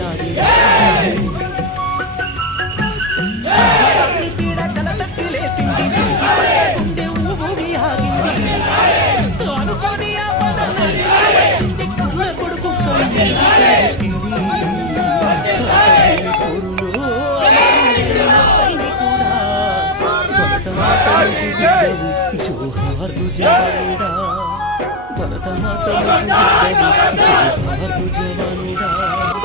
ఆడి పీడ కల తట్టి లేపింది గుండె ఊబూరి ఆగింది అనుకోని ఆ పద వచ్చింది కొడుకు జోహార్లు జోహార్లు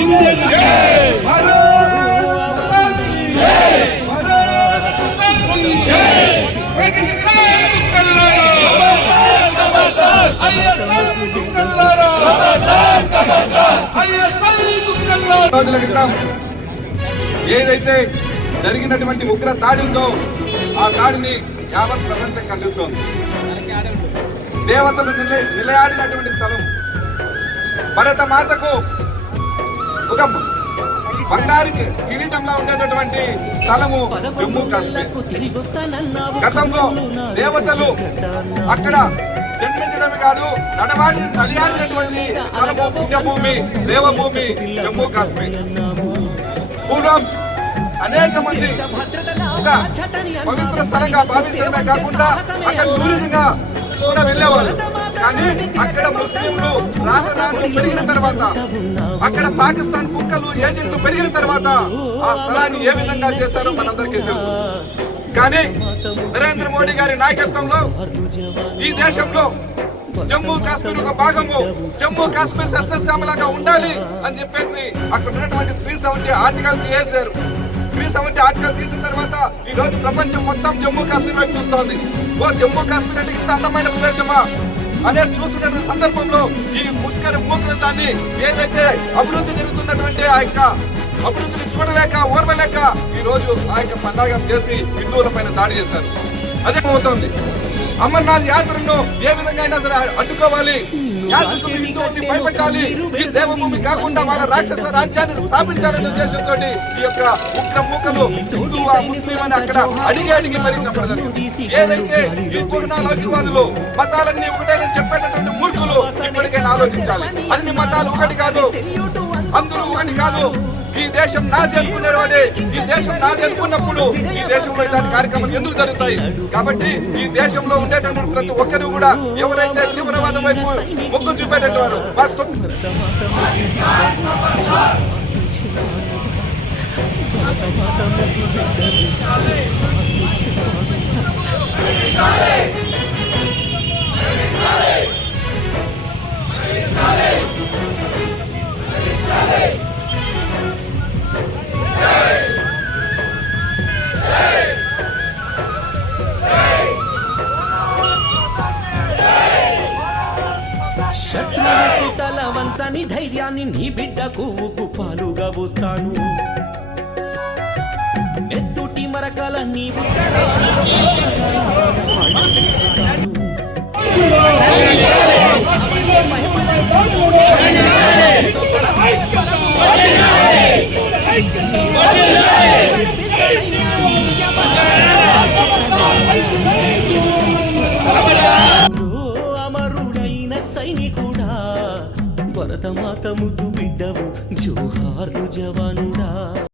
ఇండియన్ రోజుల క్రితం ఏదైతే జరిగినటువంటి ఉగ్ర దాడితో ఆ దాడిని యావత్ ప్రపంచం ఖండిస్తోంది దేవతలు నిలయాడినటువంటి స్థలం. భరత మాతకు ఒక బంగారు కిరీటంలో ఉండేటటువంటి స్థలము జమ్మూ కాశ్మీర్. గతంలో దేవతలు అక్కడ జన్మించడమే కాదు నడవాడి తలియాడినటువంటి పుణ్యభూమి దేవభూమి జమ్మూ కాశ్మీర్. పూర్వం అనేక మంది ఒక పవిత్ర స్థలంగా భావించడమే కాకుండా అక్కడ టూరిజంగా కూడా వెళ్ళేవారు కానీ అక్కడ ముస్లింలు రాజధానులు పెరిగిన తర్వాత అక్కడ పాకిస్తాన్ కుక్కలు ఏజెంట్లు పెరిగిన తర్వాత ఆ స్థలాన్ని ఏ విధంగా చేశారో మనందరికీ తెలుసు. కానీ నరేంద్ర మోడీ గారి నాయకత్వంలో ఈ దేశంలో జమ్మూ కాశ్మీర్ ఒక భాగము. జమ్మూ కాశ్మీర్ సస్యశ్యామలాగా ఉండాలి అని చెప్పేసి అక్కడ ఉన్నటువంటి త్రీ సెవెంటీ ఆర్టికల్ తీసేశారు. త్రీ సెవెంటీ ఆర్టికల్ తీసిన తర్వాత ఈ రోజు ప్రపంచం మొత్తం జమ్మూ కాశ్మీర్ వైపు చూస్తోంది. ఓ జమ్మూ కాశ్మీర్ అంటే ఇంత అందమైన ప్రదేశమా? అనే చూస్తున్న సందర్భంలో ఈ ముష్కర మూసిన దాన్ని ఏదైతే అభివృద్ధి జరుగుతున్నటువంటి ఆ యొక్క అభివృద్ధిని చూడలేక ఓర్వలేక ఈ రోజు ఆ యొక్క పండగ చేసి హిందువుల పైన దాడి చేశారు. అదే అవుతోంది. అమర్నాథ్ యాత్రను ఏ విధంగా అయినా సరే అడ్డుకోవాలి. భయపెట్టాలి. ఈ దేవభూమి కాకుండా వాళ్ళ రాక్షస రాజ్యాన్ని స్థాపించాలనే ఉద్దేశంతో ఈ యొక్క ఉగ్ర మూకలు హిందూ ఆ ముస్లిం అని అక్కడ అడిగి అడిగి మరి. ఏదైతే ఈ పూర్ణ లౌకికవాదులు మతాలన్నీ ఒకటేనని చెప్పేటటువంటి మతాలు ఇప్పటికైనా ఆలోచించాలి. అన్ని మతాలు ఒకటి కాదు. అందరూ ఒకటి కాదు. ఈ దేశం నాది అనుకునేవాడే ఈ దేశం నాది అనుకున్నప్పుడు ఈ దేశంలో ఇలాంటి కార్యక్రమాలు ఎందుకు జరుగుతాయి? కాబట్టి ఈ దేశంలో ఉండేటటువంటి ప్రతి ఒక్కరు కూడా ఎవరైతే తీవ్రవాదం వైపు మొగ్గు చూపేటటువంటి వారు వంచని ధైర్యాన్ని నీ బిడ్డకు పాలుగా పోస్తాను నెత్తుటి మరకల నీ భరతమాత ముద్దు